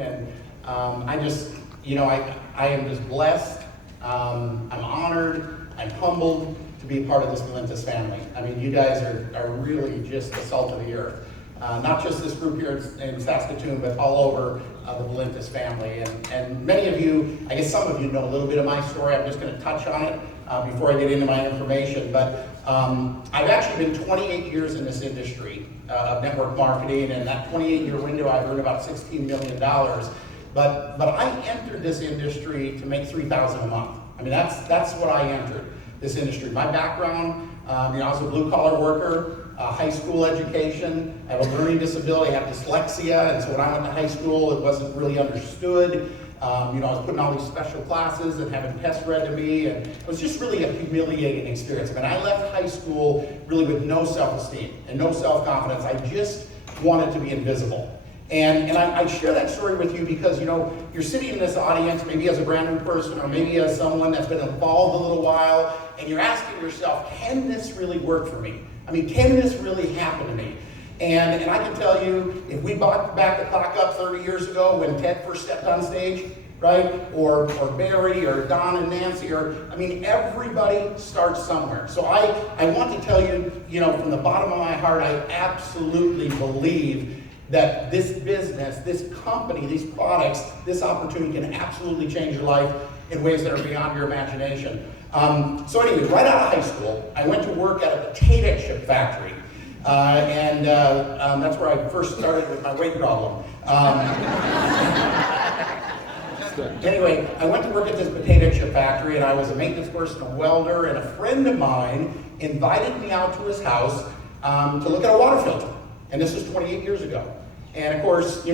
afternoon, and I just, I am just blessed. I'm honored. I'm humbled to be part of this Valentis family. I mean, you guys are really just the salt of the earth. Not just this group here in Saskatoon, but all over the Valentis family. And many of you, I guess some of you know a little bit of my story. I'm just going to touch on it before I get into my information. But I've actually been 28 years in this industry of network marketing, and that 28-year window I've earned about $16 million. But I entered this industry to make $3,000 a month. I mean, that's what I entered this industry. My background, I was a blue-collar worker. High school education. I have a learning disability. I have dyslexia, and so when I went to high school, it wasn't really understood. I was putting all these special classes and having tests read to me, and it was just really a humiliating experience. I mean, I left high school really with no self-esteem and no self-confidence. I just wanted to be invisible. And I share that story with you because, you're sitting in this audience, maybe as a brand new person, or maybe as someone that's been involved a little while, and you're asking yourself, can this really work for me? I mean, can this really happen to me? And I can tell you, if we back the clock up 30 years ago when Ted first stepped on stage, right? Or Barry, or Don and Nancy, everybody starts somewhere. So I want to tell you, from the bottom of my heart, I absolutely believe that this business, this company, these products, this opportunity can absolutely change your life in ways that are beyond your imagination. So anyway, right out of high school, I went to work at a potato chip factory. And that's where I first started with my weight problem. Anyway, I went to work at this potato chip factory, and I was a maintenance person, a welder, and a friend of mine invited me out to his house to look at a water filter. And this was 28 years ago. And of course,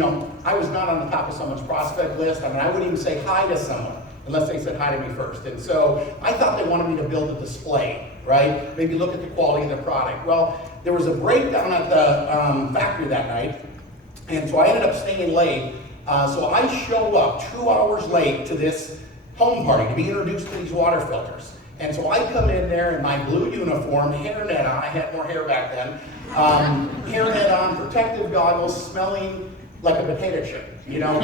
I was not on the top of someone's prospect list. I wouldn't even say hi to someone unless they said hi to me first. And so I thought they wanted me to build a display, right? Maybe look at the quality of the product. Well, there was a breakdown at the factory that night, and so I ended up staying late. So I show up 2 hours late to this home party to be introduced to these water filters. And so I come in there in my blue uniform, hairnet on, I had more hair back then, hairnet on, protective goggles, smelling like a potato chip,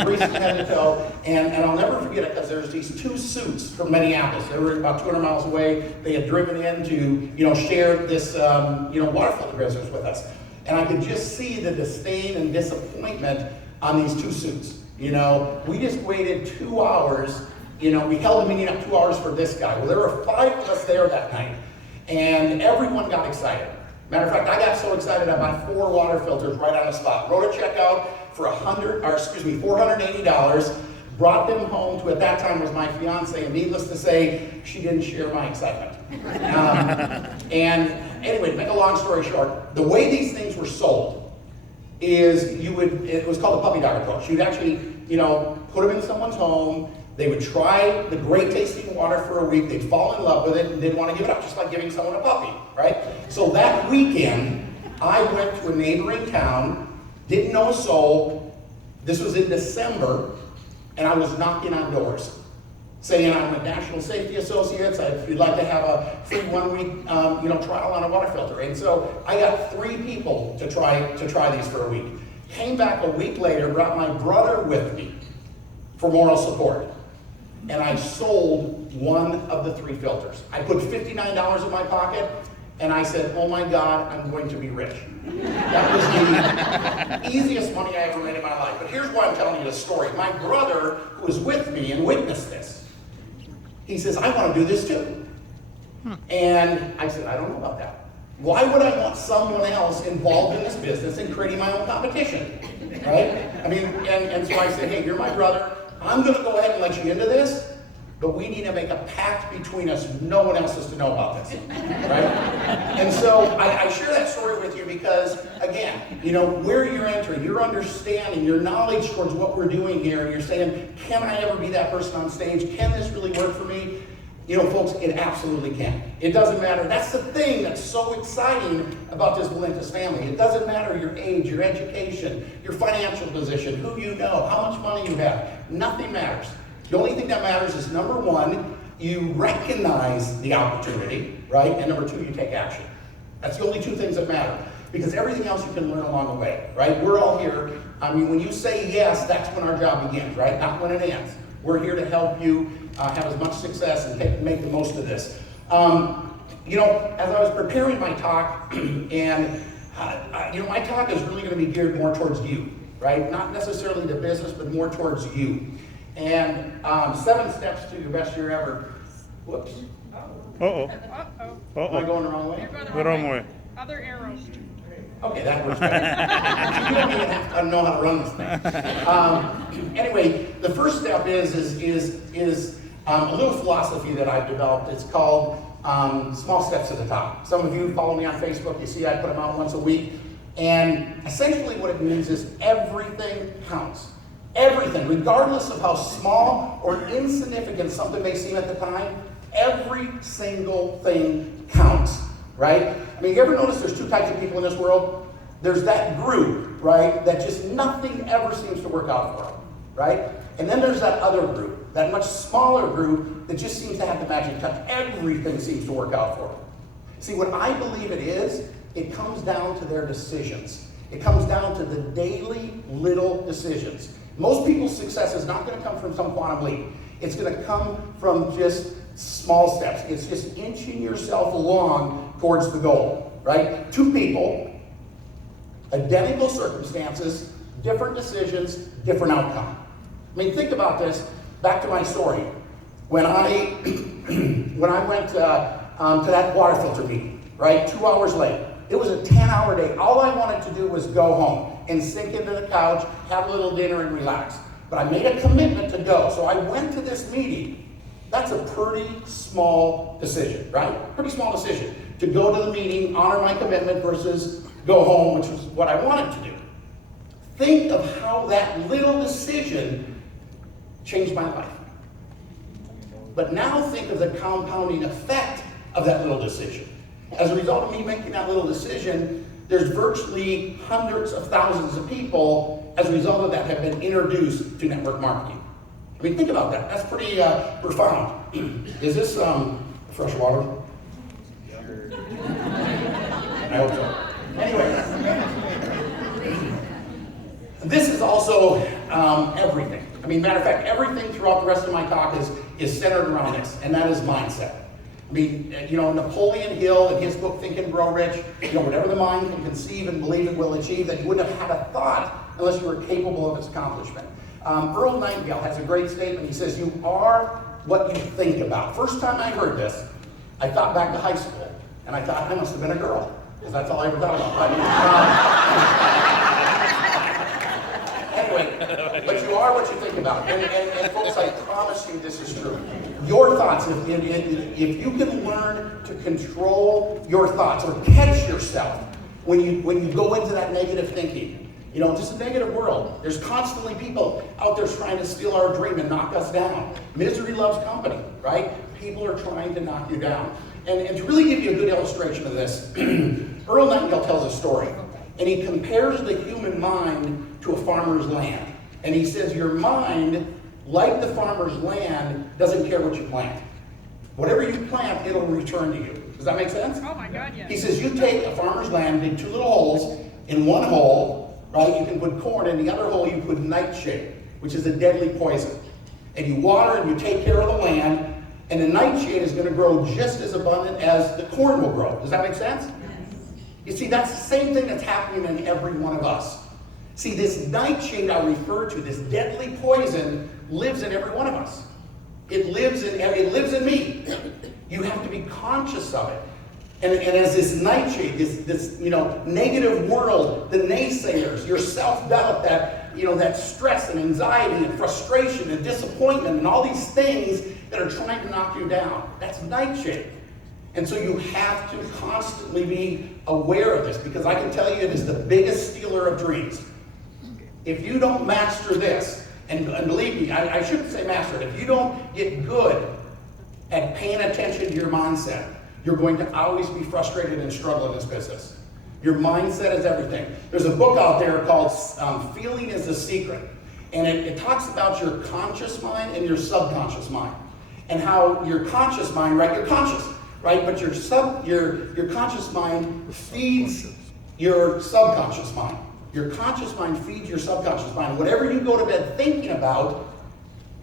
greasy head to toe. And I'll never forget it because there's these two suits from Minneapolis. They were about 200 miles away. They had driven in to, share this, water filter business with us. And I could just see the disdain and disappointment on these two suits. We just waited 2 hours. We held the meeting up 2 hours for this guy. Well, there were 5 of us there that night, and everyone got excited. Matter of fact, I got so excited I bought 4 water filters right on the spot. Wrote a check out for $480, brought them home to, at that time, was my fiance, and needless to say, she didn't share my excitement. And anyway, to make a long story short, the way these things were sold is it was called the puppy dog approach. You'd actually, put them in someone's home. They would try the great tasting water for a week, they'd fall in love with it, and they'd want to give it up, just like giving someone a puppy, right? So that weekend, I went to a neighboring town, didn't know a soul. This was in December, and I was knocking on doors, saying I'm with National Safety Associates, if you'd like to have a free 1 week trial on a water filter. And so I got 3 people to try these for a week. Came back a week later, brought my brother with me for moral support. And I sold 1 of the 3 filters. I put $59 in my pocket, and I said, oh my God, I'm going to be rich. That was the easiest money I ever made in my life. But here's why I'm telling you this story. My brother, who was with me and witnessed this, he says, I want to do this too. And I said, I don't know about that. Why would I want someone else involved in this business and creating my own competition, right? And so I said, hey, you're my brother. I'm going to go ahead and let you into this, but we need to make a pact between us. No one else is to know about this, right? And so I share that story with you because, again, where you're entering, your understanding, your knowledge towards what we're doing here, and you're saying, can I ever be that person on stage? Can this really work for me? Folks, it absolutely can. It doesn't matter. That's the thing that's so exciting about this Valentis family. It doesn't matter your age, your education, your financial position, who you know, how much money you have. Nothing matters. The only thing that matters is, number 1, you recognize the opportunity, right? And number 2, you take action. That's the only 2 things that matter. Because everything else you can learn along the way, right? We're all here I mean, when you say yes, that's when our job begins, right? Not when it ends. We're here to help you have as much success and make the most of this. You know, as I was preparing my talk, and you know, my talk is really going to be geared more towards you, right? Not necessarily the business, but more towards you. And 7 steps to your best year ever. Whoops. Uh-oh. Am I going the wrong way? You're going The wrong way. Other arrows. Okay, that works better. You don't even have to know how to run this thing. Anyway, the first step is a little philosophy that I've developed. It's called small steps to the top. Some of you follow me on Facebook. You see I put them out once a week. And essentially what it means is everything counts. Everything, regardless of how small or insignificant something may seem at the time, every single thing counts, right? I mean, you ever notice there's 2 types of people in this world? There's that group, right, that just nothing ever seems to work out for them, right? And then there's that other group, that much smaller group that just seems to have the magic touch. Everything seems to work out for them. See, what I believe it is, it comes down to their decisions. It comes down to the daily little decisions. Most people's success is not going to come from some quantum leap. It's going to come from just small steps. It's just inching yourself along towards the goal, right? 2 people, identical circumstances, different decisions, different outcome. I mean, think about this. Back to my story. When I went to that water filter meeting, right? 2 hours late. It was a 10-hour day. All I wanted to do was go home and sink into the couch, have a little dinner, and relax. But I made a commitment to go. So I went to this meeting. That's a pretty small decision, right? Pretty small decision. To go to the meeting, honor my commitment versus go home, which was what I wanted to do. Think of how that little decision changed my life. But now think of the compounding effect of that little decision. As a result of me making that little decision, there's virtually hundreds of thousands of people as a result of that have been introduced to network marketing. I mean, think about that. That's pretty profound. Is this fresh water? I hope so. Anyway, this is also everything. I mean, matter of fact, everything throughout the rest of my talk is centered around this, and that is mindset. I mean, you know, Napoleon Hill in his book, Think and Grow Rich, you know, whatever the mind can conceive and believe it will achieve, that you wouldn't have had a thought unless you were capable of its accomplishment. Earl Nightingale has a great statement. He says, you are what you think about. First time I heard this, I thought back to high school, and I thought I must have been a girl, because that's all I ever thought about. Anyway, but you are what you think about. And folks, I promise you this is true. Your thoughts, if you can learn to control your thoughts or catch yourself when you go into that negative thinking, you know, just a negative world. There's constantly people out there trying to steal our dream and knock us down. Misery loves company, right? People are trying to knock you down. And to really give you a good illustration of this, Earl Nightingale tells a story, and he compares the human mind to a farmer's land. And he says, your mind, like the farmer's land, doesn't care what you plant. Whatever you plant, it'll return to you. Does that make sense? Oh my God, yes. He says, you take a farmer's land, dig 2 little holes. In one hole, right, you can put corn. In the other hole, you put nightshade, which is a deadly poison. And you water and you take care of the land, and the nightshade is going to grow just as abundant as the corn will grow. Does that make sense? Yes. You see, that's the same thing that's happening in every one of us. See, this nightshade I refer to, this deadly poison, lives in every one of us. It lives in me. You have to be conscious of it. And as this nightshade, this negative world, the naysayers, your self-doubt, that stress and anxiety and frustration and disappointment and all these things that are trying to knock you down, that's nightshade. And so you have to constantly be aware of this, because I can tell you it is the biggest stealer of dreams. If you don't master this, and believe me, I shouldn't say master it, if you don't get good at paying attention to your mindset, you're going to always be frustrated and struggle in this business. Your mindset is everything. There's a book out there called Feeling is the Secret. And it talks about your conscious mind and your subconscious mind. And how your conscious mind, right, you're conscious, right? But your conscious mind feeds your subconscious mind. Your conscious mind feeds your subconscious mind. Whatever you go to bed thinking about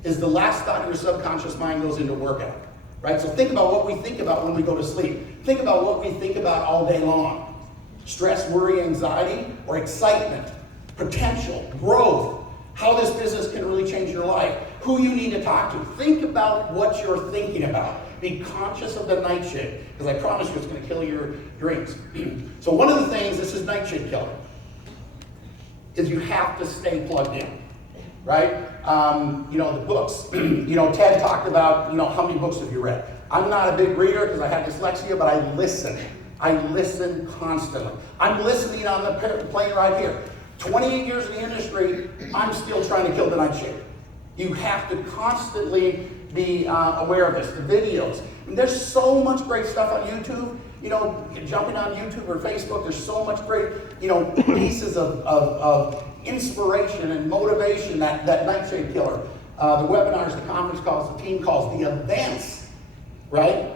is the last thought your subconscious mind goes into workout. Right? So think about what we think about when we go to sleep. Think about what we think about all day long. Stress, worry, anxiety, or excitement, potential, growth, how this business can really change your life, who you need to talk to. Think about what you're thinking about. Be conscious of the nightshade, because I promise you it's going to kill your dreams. So one of the things, this is nightshade killer, is you have to stay plugged in, right? The books, Ted talked about, how many books have you read? I'm not a big reader because I have dyslexia, but I listen. I listen constantly. I'm listening on the plane right here. 28 years in the industry, I'm still trying to kill the nightshade. You have to constantly be aware of this. The videos. And there's so much great stuff on YouTube. Jumping on YouTube or Facebook, there's so much great, pieces of inspiration and motivation, that nightshade killer. The webinars, the conference calls, the team calls, the events, right?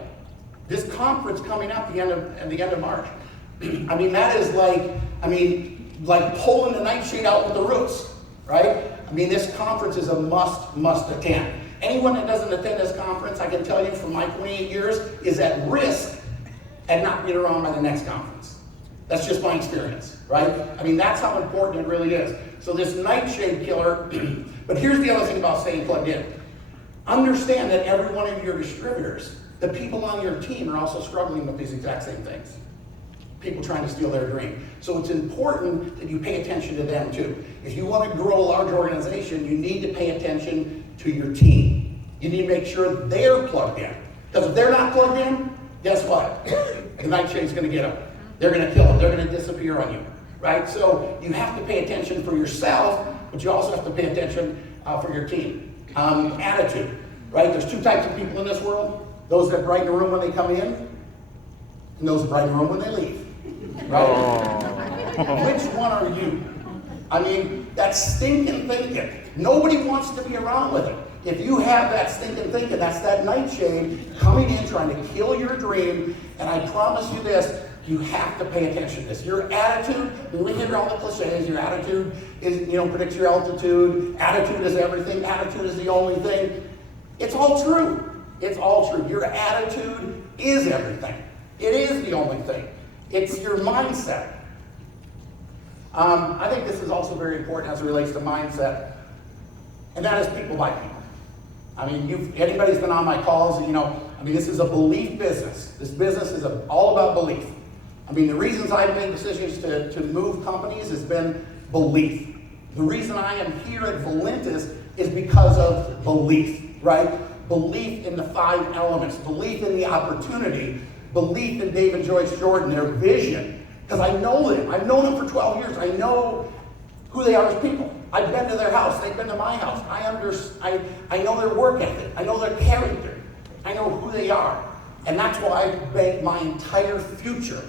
This conference coming up at the end of March. That is like pulling the nightshade out with the roots, right? This conference is a must attend. Anyone that doesn't attend this conference, I can tell you from my 28 years, is at risk and not get around by the next conference. That's just my experience, right? That's how important it really is. So this nightshade killer, but here's the other thing about staying plugged in. Understand that every one of your distributors, the people on your team, are also struggling with these exact same things. People trying to steal their dream. So it's important that you pay attention to them too. If you want to grow a large organization, you need to pay attention to your team. You need to make sure they're plugged in. Because if they're not plugged in, guess what? The nightshade's going to get them. They're going to kill them. They're going to disappear on you, right? So you have to pay attention for yourself, but you also have to pay attention for your team. Attitude, right? There's two types of people in this world. Those that brighten the room when they come in, and those that brighten the room when they leave, right? Which one are you? That's stinking thinking. Nobody wants to be around with it. If you have that stinking thinking, that's that nightshade coming in trying to kill your dream. And I promise you this, you have to pay attention to this. Your attitude, we hear all the cliches, your attitude is, predicts your altitude. Attitude is everything. Attitude is the only thing. It's all true. It's all true. Your attitude is everything. It is the only thing. It's your mindset. I think this is also very important as it relates to mindset, and that is people by people. Anybody's been on my calls, this is a belief business. This business is all about belief. The reasons I've made decisions to move companies has been belief. The reason I am here at Valentis is because of belief, right? Belief in the 5 elements, belief in the opportunity, belief in David Joyce Jordan, their vision. Because I know them. I've known them for 12 years. I know who they are as people. I've been to their house. They've been to my house. I know their work ethic. I know their character. I know who they are. And that's why I bank my entire future,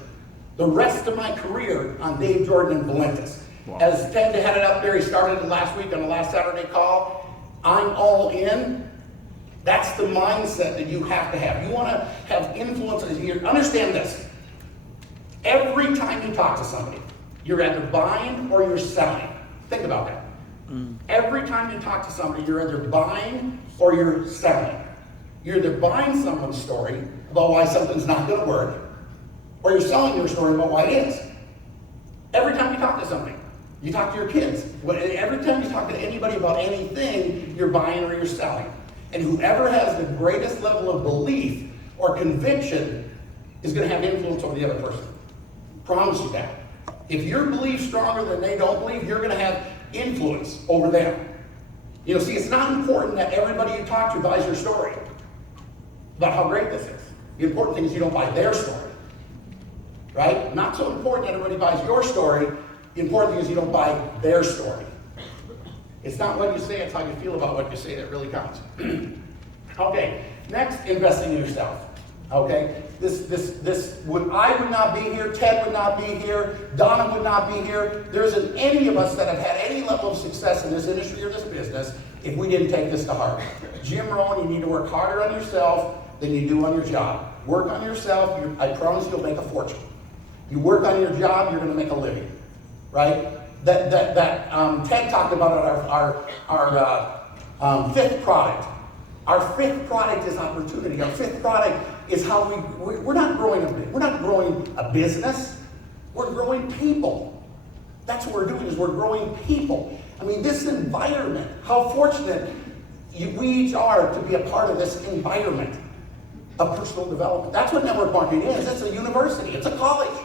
the rest of my career, on Dave Jordan and Valentis. Wow. As Ted had it up there, he started it last week on the last Saturday call. I'm all in. That's the mindset that you have to have. You want to have influence. Understand this. Every time you talk to somebody, you're either buying or you're selling. Think about that. Every time you talk to somebody, you're either buying or you're selling. You're either buying someone's story about why something's not going to work, or you're selling your story about why it is. Every time you talk to somebody, you talk to your kids. Every time you talk to anybody about anything, you're buying or you're selling. And whoever has the greatest level of belief or conviction is going to have influence over the other person. Promise you that. If your belief's stronger than they don't believe, you're going to have influence over them. See, it's not important that everybody you talk to buys your story about how great this is. The important thing is you don't buy their story. Right? Not so important that everybody buys your story. The important thing is you don't buy their story. It's not what you say, it's how you feel about what you say that really counts. Okay, next, investing in yourself. Okay, I would not be here, Ted would not be here, Donna would not be here. There isn't any of us that have had any level of success in this industry or this business if we didn't take this to heart. Jim Rohn, you need to work harder on yourself than you do on your job. Work on yourself, I promise you'll make a fortune. You work on your job, you're going to make a living, right? Ted talked about our fifth product. Our fifth product is opportunity. Our fifth product is how we're not growing a business. We're growing people. That's what we're doing, is we're growing people. I mean, this environment, how fortunate we each are to be a part of this environment of personal development. That's what network marketing is. It's a university. It's a college.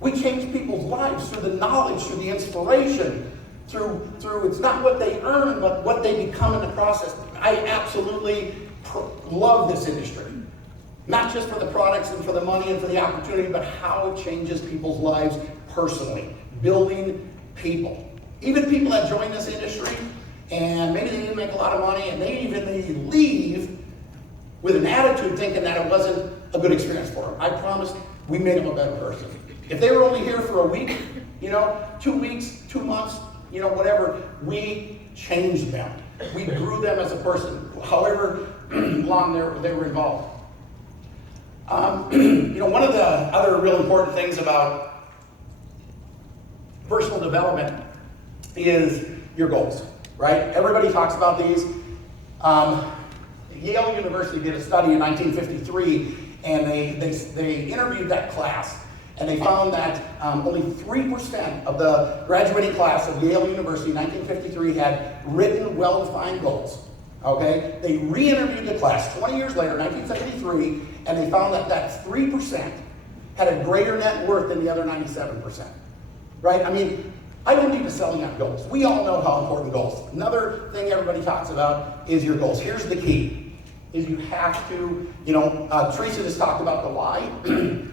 We change people's lives through the knowledge, through the inspiration, through it's not what they earn, but what they become in the process. I absolutely love this industry. Not just for the products and for the money and for the opportunity, but how it changes people's lives personally. Building people. Even people that join this industry, and maybe they didn't make a lot of money, and they even leave with an attitude thinking that it wasn't a good experience for them. I promise we made them a better person. If they were only here for a week, 2 weeks, 2 months, whatever, we changed them. We grew them as a person, however long they were involved. One of the other real important things about personal development is your goals, right? Everybody talks about these. Yale University did a study in 1953, and they interviewed that class, and they found that only 3% of the graduating class of Yale University in 1953 had written, well-defined goals. Okay? They re-interviewed the class 20 years later, 1973, and they found that 3% had a greater net worth than the other 97%. Right? I mean, I don't need to sell you on goals. We all know how important goals. Another thing everybody talks about is your goals. Here's the key, is you have to, Teresa just talked about the why. You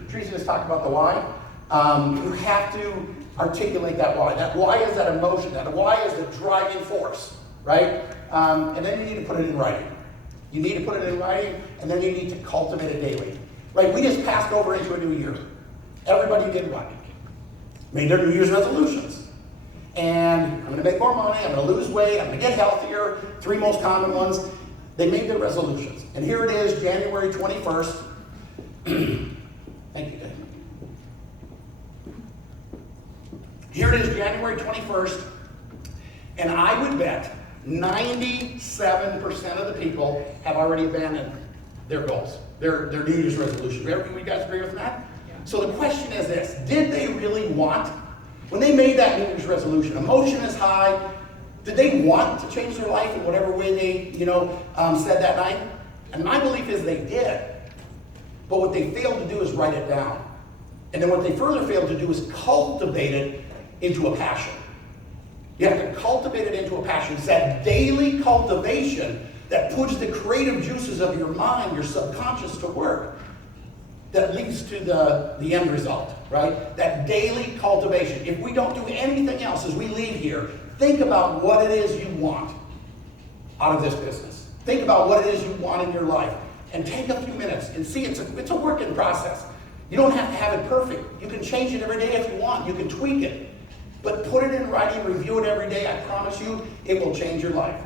have to articulate that why. That why is that emotion. That why is the driving force, right? And then you need to put it in writing. You need to put it in writing, and then you need to cultivate it daily. Right? We just passed over into a new year. Everybody did what? Made their New Year's resolutions. And I'm going to make more money, I'm going to lose weight, I'm going to get healthier, 3 most common ones. They made their resolutions. And here it is, January 21st. Thank you, Dave. Here it is, January 21st. And I would bet 97% of the people have already abandoned their goals, their New Year's resolution. You guys agree with that? Yeah. So the question is this: did they really want, when they made that New Year's resolution, emotion is high, did they want to change their life in whatever way they, said that night? And my belief is they did. But what they failed to do is write it down. And then what they further failed to do is cultivate it into a passion. You have to cultivate it into a passion. It's that daily cultivation that puts the creative juices of your mind, your subconscious, to work, that leads to the end result, right? That daily cultivation. If we don't do anything else as we leave here, think about what it is you want out of this business. Think about what it is you want in your life. And take a few minutes and see, it's a work in process. You don't have to have it perfect. You can change it every day if you want. You can tweak it. But put it in writing, review it every day. I promise you, it will change your life.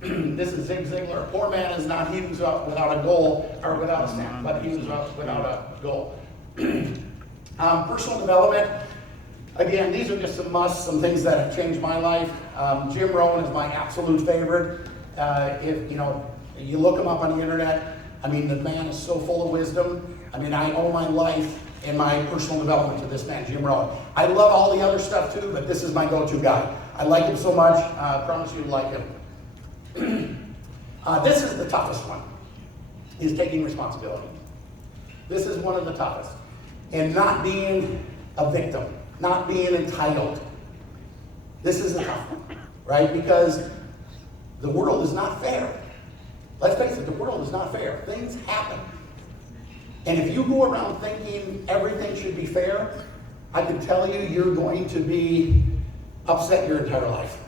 This is Zig Ziglar. A poor man is not he who's up without a goal or without a stamp, but he who's up without a goal. Personal development. Again, these are just some musts, some things that have changed my life. Jim Rohn is my absolute favorite. If you look him up on the internet, I mean, the man is so full of wisdom. I mean, I owe my life and my personal development to this man, Jim Rohn. I love all the other stuff too, but this is my go-to guy. I like him so much. I promise you to like him. This is the toughest one, is taking responsibility. This is one of the toughest. And not being a victim, not being entitled. This is a tough one, right? Because the world is not fair. Let's face it, the world is not fair. Things happen. And if you go around thinking everything should be fair, I can tell you you're going to be upset your entire life.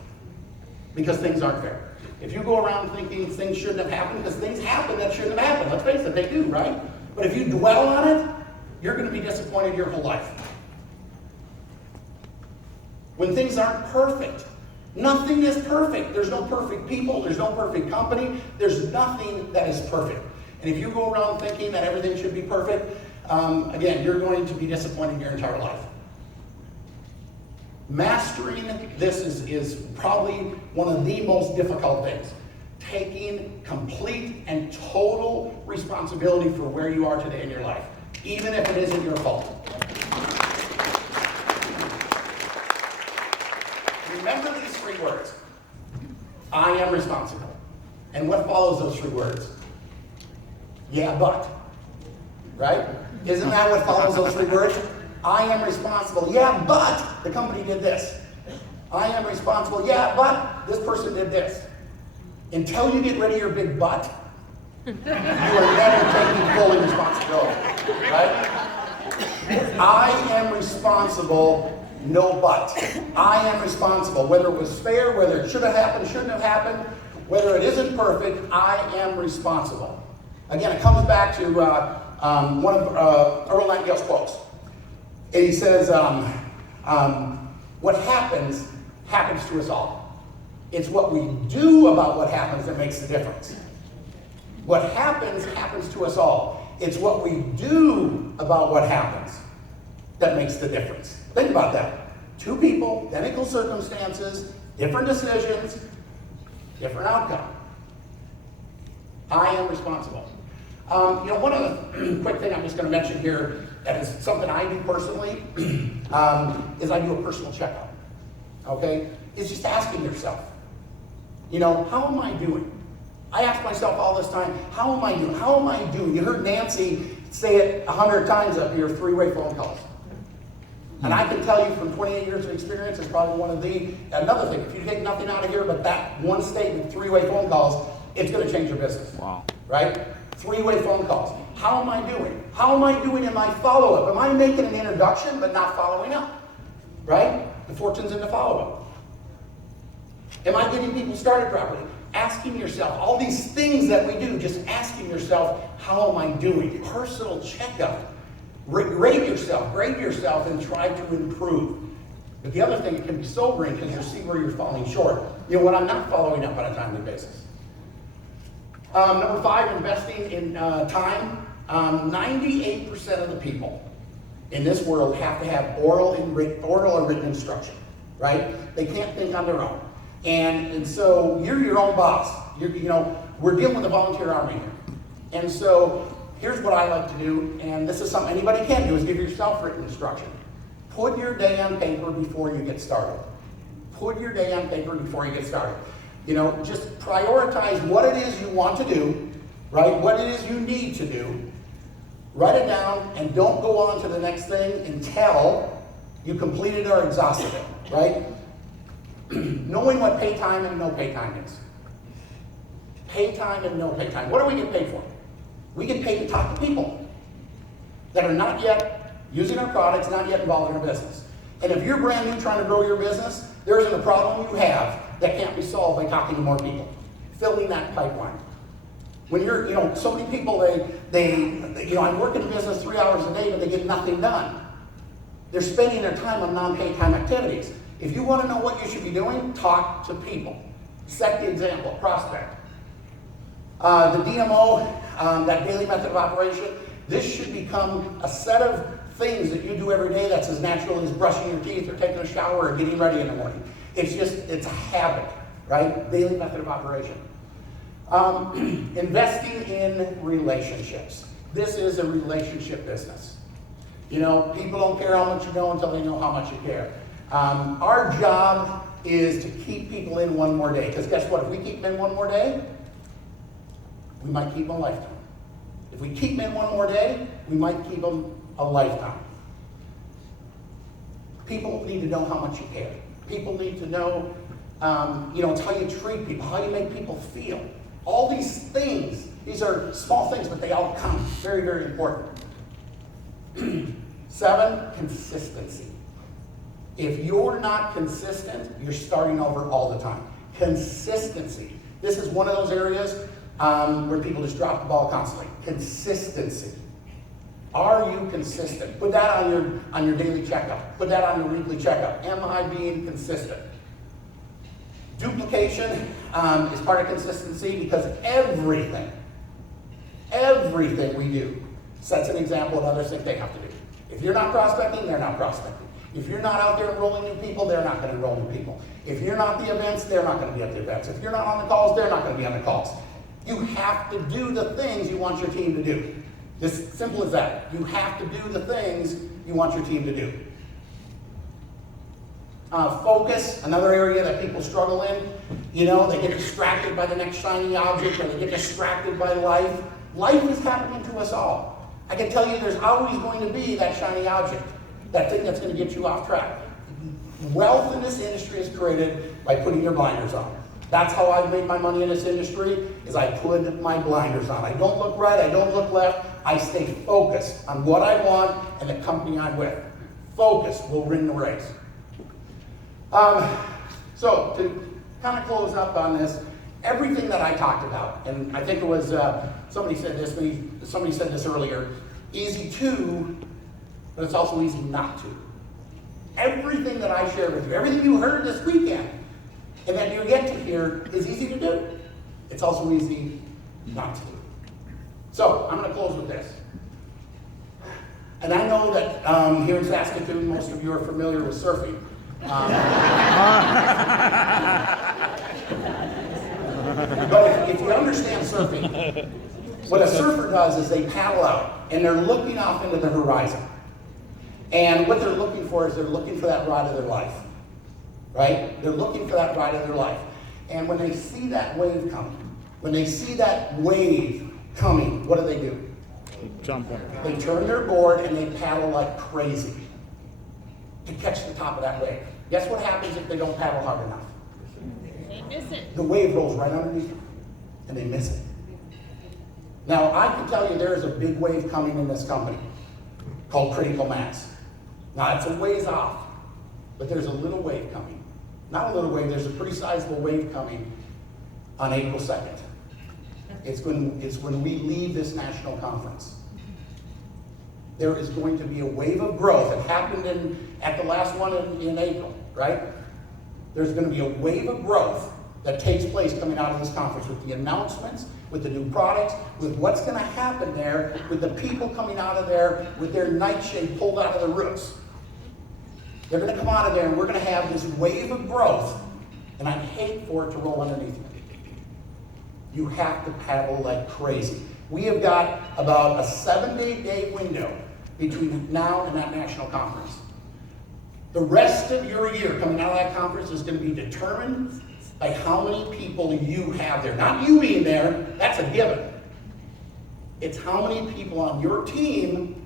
Because things aren't fair. If you go around thinking things shouldn't have happened, because things happen that shouldn't have happened. Let's face it, they do, right? But if you dwell on it, you're going to be disappointed your whole life. When things aren't perfect, nothing is perfect. There's no perfect people. There's no perfect company. There's nothing that is perfect. And if you go around thinking that everything should be perfect, again, you're going to be disappointed your entire life. Mastering this is probably one of the most difficult things. Taking complete and total responsibility for where you are today in your life, even if it isn't your fault. Remember these 3 words. I am responsible. And what follows those 3 words? Yeah, but. Right? Isn't that what follows those 3 words? I am responsible. Yeah, but the company did this. I am responsible. Yeah, but this person did this. Until you get rid of your big butt, you are never taking fully responsibility. Right? I am responsible, no but. I am responsible. Whether it was fair, whether it should have happened, shouldn't have happened, whether it isn't perfect, I am responsible. Again, it comes back to one of Earl Nightingale's quotes. And he says, what happens to us all. It's what we do about what happens that makes the difference. What happens to us all. It's what we do about what happens that makes the difference. Think about that. 2 people, identical circumstances, different decisions, different outcome. I am responsible. One other quick thing I'm just going to mention here that is something I do personally is I do a personal checkup. Okay? It's just asking yourself, how am I doing? I ask myself all this time, how am I doing? How am I doing? You heard Nancy say it 100 times up here, 3-way phone calls. And I can tell you from 28 years of experience, it's probably another thing, if you take nothing out of here but that one statement, 3-way phone calls, it's going to change your business. Wow. Right? 3-way phone calls. How am I doing? How am I doing in my follow-up? Am I making an introduction but not following up? Right? The fortune's in the follow-up. Am I getting people started properly? Asking yourself, all these things that we do, just asking yourself, how am I doing? Personal checkup. Rate yourself, grade yourself, and try to improve. But the other thing, it can be sobering because you see where you're falling short. When I'm not following up on a timely basis. Number 5, investing in time. 98% of the people in this world have to have oral or written instruction, right? They can't think on their own. And so you're your own boss. We're dealing with a volunteer army here. And so here's what I like to do, and this is something anybody can do, is give yourself written instruction. Put your day on paper before you get started. Put your day on paper before you get started. Just prioritize what it is you want to do, right? What it is you need to do. Write it down, and don't go on to the next thing until you complete it or exhausted it, right? Knowing what pay time and no pay time is. Pay time and no pay time. What do we get paid for? We get paid to talk to people that are not yet using our products, not yet involved in our business. And if you're brand new trying to grow your business, there isn't a problem you have that can't be solved by talking to more people, filling that pipeline. When you're, so many people, I'm working in business 3 hours a day, but they get nothing done. They're spending their time on non-paid time activities. If you want to know what you should be doing, talk to people. Set the example, prospect. The DMO, that daily method of operation, this should become a set of things that you do every day that's as natural as brushing your teeth or taking a shower or getting ready in the morning. It's a habit, right? Daily method of operation. Investing in relationships. This is a relationship business. People don't care how much you know until they know how much you care. Our job is to keep people in one more day. Because guess what? If we keep them in one more day, we might keep them a lifetime. If we keep them in one more day, we might keep them a lifetime. People need to know how much you care. People need to know, it's how you treat people, how you make people feel. All these things, these are small things, but they all count. Very, very important. 7, consistency. If you're not consistent, you're starting over all the time. Consistency. This is one of those areas where people just drop the ball constantly. Consistency. Are you consistent? Put that on your daily checkup. Put that on your weekly checkup. Am I being consistent? Duplication is part of consistency because everything we do sets an example of others think they have to do. If you're not prospecting, they're not prospecting. If you're not out there enrolling new people, they're not going to enroll new people. If you're not at the events, they're not going to be at the events. If you're not on the calls, they're not going to be on the calls. You have to do the things you want your team to do. Just simple as that. You have to do the things you want your team to do. Focus, another area that people struggle in. You know, they get distracted by the next shiny object, or they get distracted by life. Life is happening to us all. I can tell you there's always going to be that shiny object, that thing that's going to get you off track. Wealth in this industry is created by putting your blinders on. That's how I've made my money in this industry, is I put my blinders on. I don't look right, I don't look left. I stay focused on what I want and the company I'm with. Focus will win the race. So to kind of close up on this, everything that I talked about, and I think it was, somebody said this earlier, easy to, but it's also easy not to. Everything that I shared with you, everything you heard this weekend, and that you get to hear is easy to do. It's also easy not to do. So I'm going to close with this. And I know that here in Saskatoon, most of you are familiar with surfing. But if you understand surfing, what a surfer does is they paddle out and they're looking off into the horizon. And what they're looking for is they're looking for that ride of their life. Right? They're looking for that ride of their life. And when they see that wave coming, what do they do? Jump on. They turn their board and they paddle like crazy to catch the top of that wave. Guess what happens if they don't paddle hard enough? They miss it. The wave rolls right underneath them, and they miss it. Now, I can tell you there is a big wave coming in this company called critical mass. Now, it's a ways off, but there's a little wave coming. Not a little wave, there's a pretty sizable wave coming on April 2nd. It's when we leave this national conference. There is going to be a wave of growth. It happened at the last one in April, right? There's going to be a wave of growth that takes place coming out of this conference with the announcements, with the new products, with what's going to happen there, with the people coming out of there with their nightshade pulled out of the roots. They're going to come out of there and we're going to have this wave of growth, and I'd hate for it to roll underneath you. You have to paddle like crazy. We have got about a 7 to 8 day window between now and that national conference. The rest of your year coming out of that conference is going to be determined by how many people you have there. Not you being there, that's a given. It's how many people on your team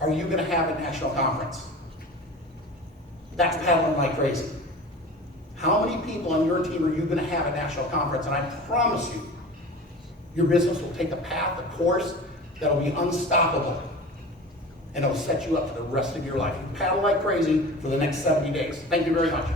are you going to have at national conference. That's paddling like crazy. How many people on your team are you going to have at national conference? And I promise you, your business will take a path, a course that will be unstoppable. And it'll set you up for the rest of your life. You paddle like crazy for the next 70 days. Thank you very much.